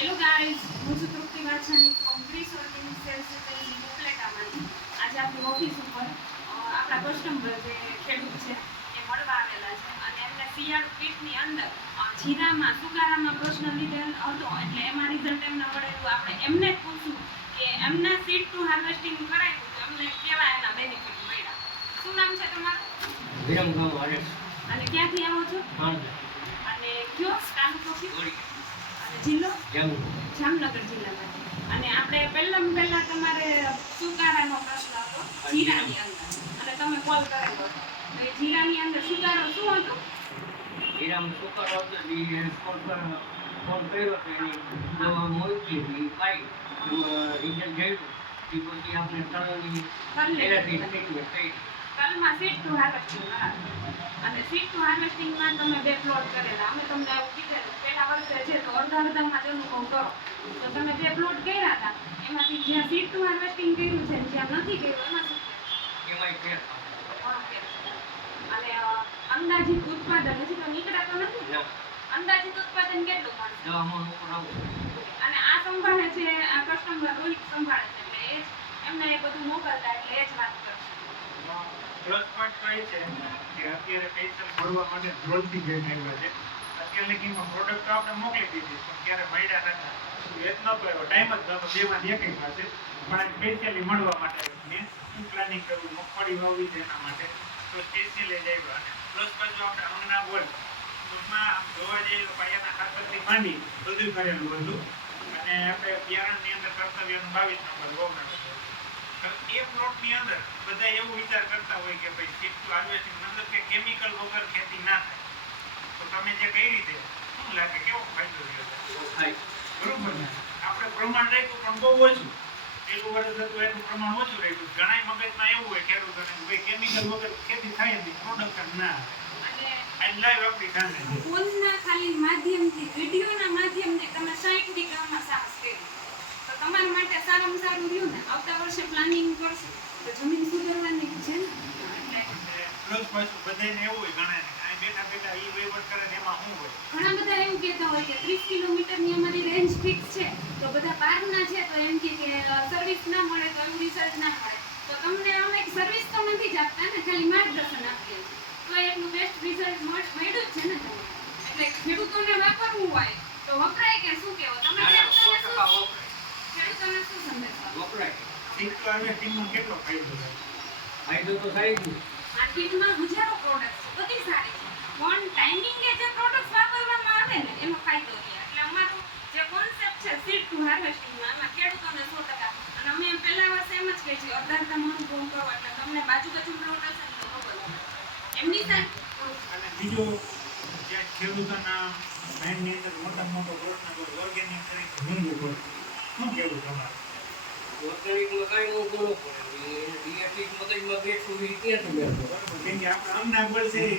Hello guys હું છું તૃપ્તિ વાછાની કોંગ્રેસ ગ્રીસ ઓર્ગેનિક સેલ્સ આજે આપણી ઓફિસ ઉપર આપણા કસ્ટમર જે ખેડૂત છે એ મળવા આવેલા છે. અને એમને શિયાળુ કીટની અંદર જીરામાં સુકારામાં પ્રશ્ન લીધેલ હતો. એટલે એમાં રિઝલ્ટ એમને મળેલું આપણે એમને જ પૂછ્યું કે એમના સીડ ટુ હાર્વેસ્ટિંગ કરાવ્યું તો એમને કેવા એના બેનિફિટ મળ્યા? શું નામ છે તમારું? વિરમગામ અને ક્યાંથી આવો છો? અને કયો? તાલુકો? અને જિલ્લો? જામનગર જિલ્લામાં અને આપણે પહેલાં પહેલાં તમારે સુકારાનો પ્રશ્ન હતો જીરાની અંદર. અને તમે કોલ કરેલો તો એ જીરાની અંદર સુકારો શું હતો? વિરામ સુકારો હતો એ કોલ ફોન કર્યો. કે એની દવા મોકલી હતી પાઈ રિઝલ્ટ જોયું એ પછી આપણે તળની પહેલાંથી ટ્રીટમેન્ટ થઈ. તલમાં સીડ ટુ હાર્વેસ્ટિંગ અને સીટ ટુ હાર્વેસ્ટિંગમાં તમે બે પ્લોટ કરેલા. અમે તમને વર્ષે માટે અનુભવ કરો. તો તમે જે પ્લોટ કર્યા હતા એમાંથી જ્યાં સીડ ટુ હાર્વેસ્ટિંગ કર્યું છે જ્યાં નથી કર્યું એમાં શું. અને અંદાજિત ઉત્પાદન હજી તો નીકળતો નથી? અંદાજિત ઉત્પાદન કેટલું મળશે? અને આ સંભાળે છે આ કસ્ટમર રોહિત સંભાળે છે એટલે એ જ એમને એ બધું મોકલતા એટલે એ જ વાત કરશે. પ્લસ પોઈન્ટ કઈ છે કે અત્યારે પેશન્ટ મળવા માટે જઈને આવ્યા છે માંડી બધું કરેલું હતું અને આપણે અંદર કર્તવ્યનું બાવીસ નંબર વહુના એ પ્લોટની અંદર બધા એવું વિચાર કરતા હોય કે ભાઈ કેટલું હાર્વેસ્ટિંગ મતલબ કે કેમિકલ વગર ખેતી ના થાય. તો તમે જે કઈ રીતે શું લાગે કેવો ફાયદો થયો? બરોબર ને? આપણે પ્રમાણ રાખ્યું પણ બહુ ઓછું. પેલું વર્ષ હતું એનું પ્રમાણ ઓછું રાખ્યું. ઘણા મગજમાં એવું હોય ખેડૂતોને ભાઈ કેમિકલ વગર ખેતી થાય નહીં પ્રોડક્શન ના અને આ લાઈવ આપણી સામે ફોનના ખાલી માધ્યમથી વિડીયોના માધ્યમથી તમે 60 વીઘામાં સાહસ તો તમારા માટે સારામાં સારું રહ્યું ને? આવતા વર્ષે પ્લાનિંગ કરશું. તો જમીન સુધારવાની છે ને? એટલે પ્લસ પાછું બધાને એવું હોય ઘણા બેઠા ઈ વહીવટ કરે ને એમાં શું હોય? ઘણા બધા એવું કહેતા હોય કે 30 કિલોમીટરની અમારી રેન્જ ફિક્સ છે. તો બધા બહારના છે તો એમ કે સર્વિસ ના મળે તો એમ રિસર્ચ ના મળે. તો તમને અમે સર્વિસ તો નથી જ આપતા ને ખાલી માર્ગદર્શન આપીએ તો એટલું બેસ્ટ રિઝલ્ટ મળ્યું જ છે ને તમને? એટલે ખેડૂતોને વાપરવું હોય તો વપરાય કે શું કહેવો? તમે ના, ના, ખેડૂતોને શું ખેડૂતોને શું સંદેશ વપરાય. સીડ ટુ હાર્વેસ્ટિંગમાં કેટલો ફાયદો થાય? ફાયદો તો થાય જ ને. માર્કેટમાં હજારો પ્રોડક્ટ છે, બધી સારી છે. પણ ટાઈમિંગે જે પ્રોડક્ટ વાપરવામાં આવે ને, એનો ફાયદો છે એટલે અમારો જે કોન્સેપ્ટ છે સીડ ટુ હાર્વેસ્ટિંગમાં એમાં ખેડૂતોને સો ટકા. અને અમે એમ પહેલા વર્ષે એમ જ કહે છે અઢાર તમારું ફોન કરો, એટલે તમને બાજુ બાજુ પ્રોડક્ટ હશે તો ખબર એમની સાથે બીજું ખેડૂતોના માઇન્ડની અંદર મોટા મોટો પ્રશ્ન ઓર્ગેનિક તરીકે હું કહેવું તમારે? DAP મગજમાં બેઠું એ ક્યાંથી બરાબર કેમ કે આપણે આમ ના એ